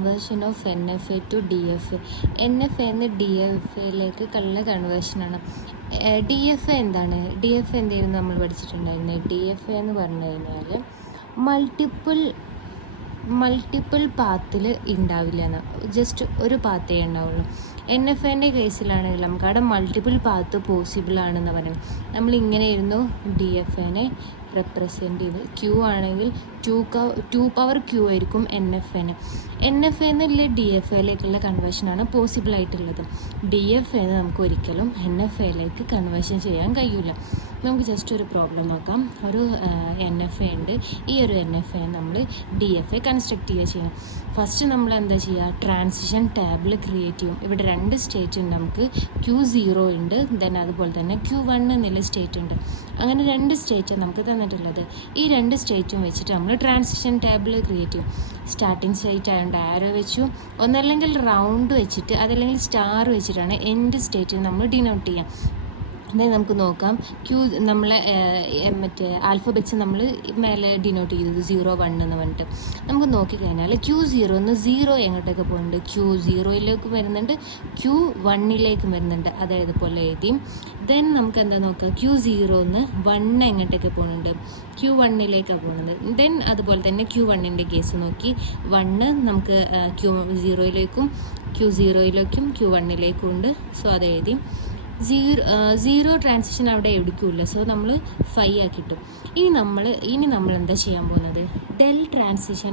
Conversion of N F A to D F A. N F എന്ന് D F എയിലേക്ക് ഉള്ള കൺവേർഷനാണ്. D F A എന്താണ്? D F A എന്ത് ചെയ്യുന്നു നമ്മൾ പഠിച്ചിട്ടുണ്ടായിരുന്നത്? ഡി എഫ് എ എന്ന് പറഞ്ഞു കഴിഞ്ഞാൽ മൾട്ടിപ്പിൾ പാത്തിൽ ഉണ്ടാവില്ല എന്ന്, ജസ്റ്റ് ഒരു പാത്തേ ഉണ്ടാവുള്ളൂ. എൻ എഫ് എൻ്റെ കേസിലാണെങ്കിൽ നമുക്ക് അവിടെ മൾട്ടിപ്പിൾ പാത്ത് പോസിബിൾ ആണെന്ന് പറയുന്നത്. നമ്മളിങ്ങനെയായിരുന്നു ഡി എഫ് എനെ റെപ്രസെൻറ്റ് ചെയ്ത്. ക്യൂ ആണെങ്കിൽ ടു പവർ ക്യൂ ആയിരിക്കും എൻ എഫ് എന്ന്. എൻ എഫ് എന്നുള്ള ഡി എഫ് എയിലേക്കുള്ള കൺവേർഷനാണ് പോസിബിൾ ആയിട്ടുള്ളത്. ഡി എഫ് എന്ന് നമുക്ക് ഒരിക്കലും എൻ എഫ് എയിലേക്ക് കൺവേർഷൻ ചെയ്യാൻ കഴിയില്ല. നമുക്ക് ജസ്റ്റ് ഒരു പ്രോബ്ലം നോക്കാം. ഒരു എൻ എഫ് എ ഉണ്ട്. ഈ ഒരു എൻ എഫ് എ നമ്മൾ ഡി എഫ് എ കൺസ്ട്രക്ട് ചെയ്യുക ചെയ്യണം. ഫസ്റ്റ് നമ്മൾ എന്താ ചെയ്യുക? ട്രാൻസിഷൻ ടേബിൾ ക്രിയേറ്റ് ചെയ്യും. ഇവിടെ രണ്ട് സ്റ്റേറ്റ് ഉണ്ട്. നമുക്ക് Q0 ഉണ്ട്, ദെൻ അതുപോലെ തന്നെ Q1 എന്നുള്ള സ്റ്റേറ്റ് ഉണ്ട്. അങ്ങനെ രണ്ട് സ്റ്റേറ്റ് നമുക്ക് തന്നിട്ടുള്ളത്. ഈ രണ്ട് സ്റ്റേറ്റും വെച്ചിട്ട് നമ്മൾ ട്രാൻസിഷൻ ടേബിൾ ക്രിയേറ്റ് ചെയ്യും. സ്റ്റാർട്ടിങ് സ്റ്റേറ്റ് ആയതുകൊണ്ട് ആരോ വെച്ചു, ഒന്നല്ലെങ്കിൽ റൗണ്ട് വെച്ചിട്ട് അതല്ലെങ്കിൽ സ്റ്റാർ വെച്ചിട്ടാണ് എൻഡ് സ്റ്റേറ്റ് നമ്മൾ ഡിനോട്ട് ചെയ്യാം. അതായത് നമുക്ക് നോക്കാം, നമ്മളെ മറ്റേ ആൽഫബറ്റ്സ് നമ്മൾ മേലെ ഡിനോട്ട് ചെയ്തത് 0, 1 എന്ന് പറഞ്ഞിട്ട്. നമുക്ക് നോക്കിക്കഴിഞ്ഞാൽ Q0 0 എങ്ങോട്ടൊക്കെ പോകുന്നുണ്ട്? Q0 വരുന്നുണ്ട്, Q1 വരുന്നുണ്ട്. അതായത് പോലെ എഴുതി. ദെൻ നമുക്ക് എന്താ നോക്കുക? Q0 1 എങ്ങോട്ടൊക്കെ പോകുന്നുണ്ട്? Q1 പോകുന്നത്. ദെൻ അതുപോലെ തന്നെ Q1 കേസ് നോക്കി. 1 നമുക്ക് Q0 Q0 Q1 ഉണ്ട്. സോ അത് എഴുതി. സീറോ ട്രാൻസിഷൻ അവിടെ എവിടേക്കുമില്ല. സോ നമ്മൾ 5 ആക്കിയിട്ടു. ഇനി നമ്മൾ എന്താ ചെയ്യാൻ പോകുന്നത്? ഡെൽ ട്രാൻസിഷൻ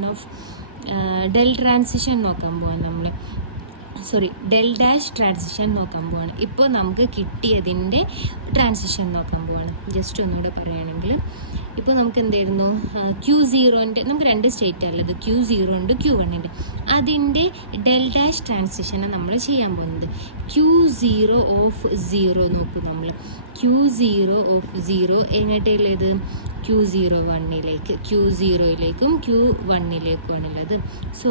നോക്കാൻ പോവാണ് നമ്മൾ. ഡെൽ ഡാഷ് ട്രാൻസിഷൻ നോക്കാൻ പോവാണ്. ഇപ്പോൾ നമുക്ക് കിട്ടിയതിൻ്റെ ട്രാൻസിഷൻ നോക്കാൻ പോവാണ്. ജസ്റ്റ് ഒന്നുകൂടെ പറയുകയാണെങ്കിൽ, ഇപ്പോൾ നമുക്ക് എന്തായിരുന്നു? Q0 നമുക്ക് രണ്ട് സ്റ്റേറ്റ് ഉള്ളത്, Q0 ഉണ്ട്, Q1 ഉണ്ട്. അതിൻ്റെ ഡെൽ ഡാഷ് ട്രാൻസിഷനാണ് നമ്മൾ ചെയ്യാൻ പോകുന്നത്. Q0 ഓഫ് 0 നോക്കും നമ്മൾ. Q0 of 0 എങ്ങോട്ടുള്ളത്? Q01 Q0 Q1 so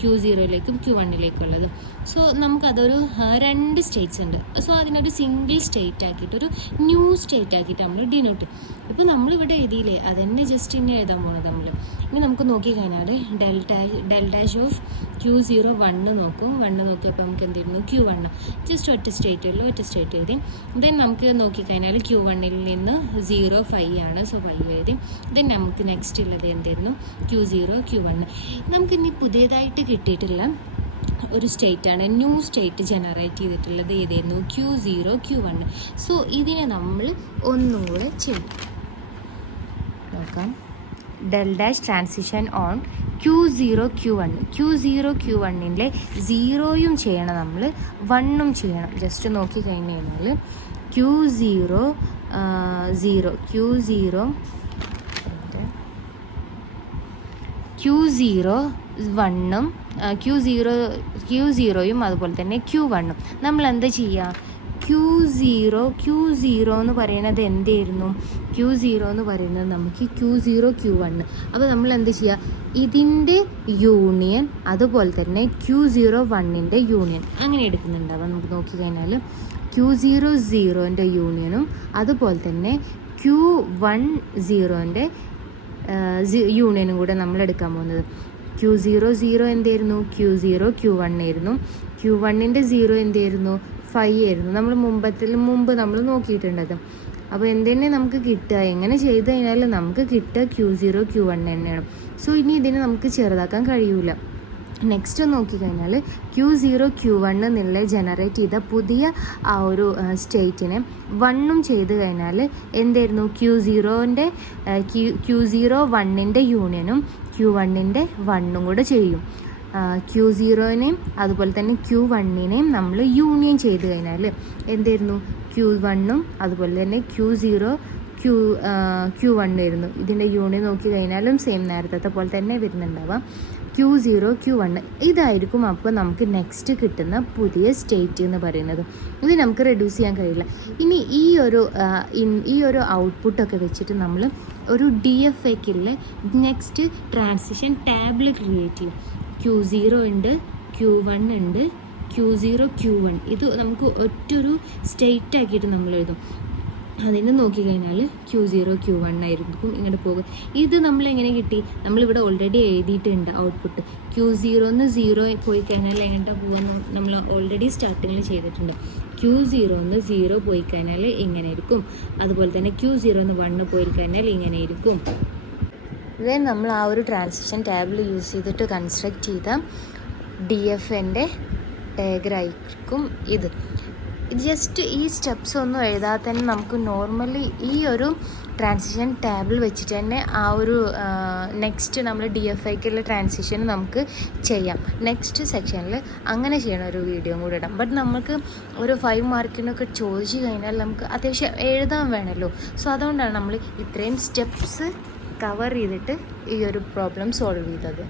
Q0 Q1 ഉള്ളത്. സോ നമുക്കതൊരു രണ്ട് സ്റ്റേറ്റ്സ് ഉണ്ട്. സോ അതിനൊരു സിംഗിൾ സ്റ്റേറ്റ് ആക്കിയിട്ട് ഒരു ന്യൂ സ്റ്റേറ്റ് ആക്കിയിട്ട് നമ്മൾ ഡിനോട്ട്. ഇപ്പോൾ നമ്മളിവിടെ എഴുതിയില്ലേ, അതെന്നെ ജസ്റ്റ് ഇനി എഴുതാൻ പോകുന്നത് നമ്മൾ. ഇനി നമുക്ക് നോക്കിക്കഴിഞ്ഞാൽ ഡെൽ ഡാഷ് ഓഫ് Q01 നോക്കും. 1 നോക്കിയപ്പോൾ നമുക്ക് എന്തായിരുന്നു? Q1 ജസ്റ്റ് ഒറ്റ സ്റ്റേറ്റ് എഴുതി. ദെൻ നമുക്ക് നോക്കിക്കഴിഞ്ഞാൽ Q1 0 5 ആണ്. സോ 5 എഴുതി. ദെൻ നമുക്ക് നെക്സ്റ്റ് ഉള്ളത് എന്തായിരുന്നു? Q0 Q1. നമുക്കിനി പുതിയതായിട്ട് കിട്ടിയിട്ടുള്ള ഒരു സ്റ്റേറ്റാണ്, ന്യൂ സ്റ്റേറ്റ് ജനറേറ്റ് ചെയ്തിട്ടുള്ളത്. ഏതായിരുന്നു? Q0 Q1. സോ ഇതിനെ നമ്മൾ ഒന്നും കൂടെ ചെയ്യും. നോക്കാം. Del dash transition on Q0 Q1 0യും ചെയ്യണം, നമ്മൾ 1ഉം ചെയ്യണം. ജസ്റ്റ് നോക്കി കഴിഞ്ഞ് കഴിഞ്ഞാൽ Q0 1ഉം Q0യും അതുപോലെ തന്നെ Q1ഉം നമ്മൾ എന്താ ചെയ്യുക? Q0 എന്ന് പറയുന്നത് എന്തായിരുന്നു? Q0 എന്ന് പറയുന്നത് നമുക്ക് Q0 Q1. അപ്പോൾ നമ്മൾ എന്ത് ചെയ്യുക? ഇതിൻ്റെ യൂണിയൻ അതുപോലെ തന്നെ Q01 യൂണിയൻ അങ്ങനെ എടുക്കുന്നുണ്ടാവുക. നമുക്ക് നോക്കിക്കഴിഞ്ഞാൽ Q00 യൂണിയനും അതുപോലെ തന്നെ Q10 യൂണിയനും കൂടെ നമ്മൾ എടുക്കാൻ പോകുന്നത്. Q00 എന്തായിരുന്നു? Q0 Q1 ആയിരുന്നു. Q1 0 എന്തായിരുന്നു? 5 ആയിരുന്നു. നമ്മൾ മുമ്പ് നമ്മൾ നോക്കിയിട്ടുണ്ടത്. അപ്പോൾ എന്തെന്നെ നമുക്ക് കിട്ടുക? എങ്ങനെ ചെയ്ത് കഴിഞ്ഞാൽ നമുക്ക് കിട്ടുക Q0 Q1 തന്നെയാണ്. സോ ഇനി ഇതിനെ നമുക്ക് ചെറുതാക്കാൻ കഴിയൂല. നെക്സ്റ്റ് നോക്കിക്കഴിഞ്ഞാൽ Q0 Q1 എന്നുള്ള ജനറേറ്റ് ചെയ്ത പുതിയ ആ ഒരു സ്റ്റേറ്റിനെ 1ഉം ചെയ്ത് കഴിഞ്ഞാൽ എന്തായിരുന്നു? Q01 യൂണിയനും Q1 1ഉം കൂടെ ചെയ്യും. Q0 അതുപോലെ തന്നെ Q1 നമ്മൾ യൂണിയൻ ചെയ്ത് കഴിഞ്ഞാൽ എന്തായിരുന്നു? Q1ഉം അതുപോലെ തന്നെ Q1 ആയിരുന്നു. ഇതിൻ്റെ യൂണിയൻ നോക്കി കഴിഞ്ഞാലും സെയിം നേരത്തെ പോലെ തന്നെ വരുന്നുണ്ടാവാം. Q0 Q1 ഇതായിരിക്കും അപ്പോൾ നമുക്ക് നെക്സ്റ്റ് കിട്ടുന്ന പുതിയ സ്റ്റേറ്റ് എന്ന് പറയുന്നത്. ഇത് നമുക്ക് റെഡ്യൂസ് ചെയ്യാൻ കഴിയില്ല. ഇനി ഈ ഒരു ഔട്ട്പുട്ടൊക്കെ വെച്ചിട്ട് നമ്മൾ ഒരു DFAക്കുള്ള നെക്സ്റ്റ് ട്രാൻസിഷൻ ടേബിൾ ക്രിയേറ്റ് ചെയ്യും. Q0 ഉണ്ട്, Q1 ഉണ്ട്, Q0 Q1 ഇത് നമുക്ക് ഒറ്റൊരു സ്റ്റേറ്റ് ആക്കിയിട്ട് നമ്മൾ എഴുതും. അതിന് നോക്കിക്കഴിഞ്ഞാൽ Q0 Q1 ആയിരിക്കും ഇങ്ങോട്ട് പോകും. ഇത് നമ്മൾ എങ്ങനെ കിട്ടി? നമ്മളിവിടെ ഓൾറെഡി എഴുതിയിട്ടുണ്ട് ഔട്ട്പുട്ട്. Q0 0 പോയി കഴിഞ്ഞാൽ എങ്ങോട്ടാണ് പോകുമെന്ന് നമ്മൾ ഓൾറെഡി സ്റ്റാർട്ടിങ്ങിൽ ചെയ്തിട്ടുണ്ട്. Q0 0 പോയി കഴിഞ്ഞാൽ ഇങ്ങനെ ആയിരിക്കും. അതുപോലെ തന്നെ Q0 1 പോയി കഴിഞ്ഞാൽ ഇങ്ങനെ ആയിരിക്കും. ഇത് നമ്മൾ ആ ഒരു ട്രാൻസിഷൻ ടാബിൾ യൂസ് ചെയ്തിട്ട് കൺസ്ട്രക്റ്റ് ചെയ്ത DFൻ്റെ ഡയഗ്രാമായിരിക്കും ഇത്. ജസ്റ്റ് ഈ സ്റ്റെപ്സ് ഒന്നും എഴുതാതെ തന്നെ നമുക്ക് നോർമലി ഈ ഒരു ട്രാൻസിഷൻ ടാബിൾ വെച്ചിട്ട് തന്നെ ആ ഒരു നെക്സ്റ്റ് നമ്മൾ DFIക്കുള്ള ട്രാൻസിഷൻ നമുക്ക് ചെയ്യാം. നെക്സ്റ്റ് സെക്ഷനിൽ അങ്ങനെ ചെയ്യണ ഒരു വീഡിയോ കൂടെ ഇടാം. ബട്ട് നമുക്ക് ഒരു 5 മാർക്കിനൊക്കെ ചോദിച്ചു കഴിഞ്ഞാൽ നമുക്ക് അത്യാവശ്യം എഴുതാൻ വേണമല്ലോ. സോ അതുകൊണ്ടാണ് നമ്മൾ ഇത്രയും സ്റ്റെപ്സ് കവർ ചെയ്തിട്ട് ഈ ഒരു പ്രോബ്ലം സോൾവ് ചെയ്തത്.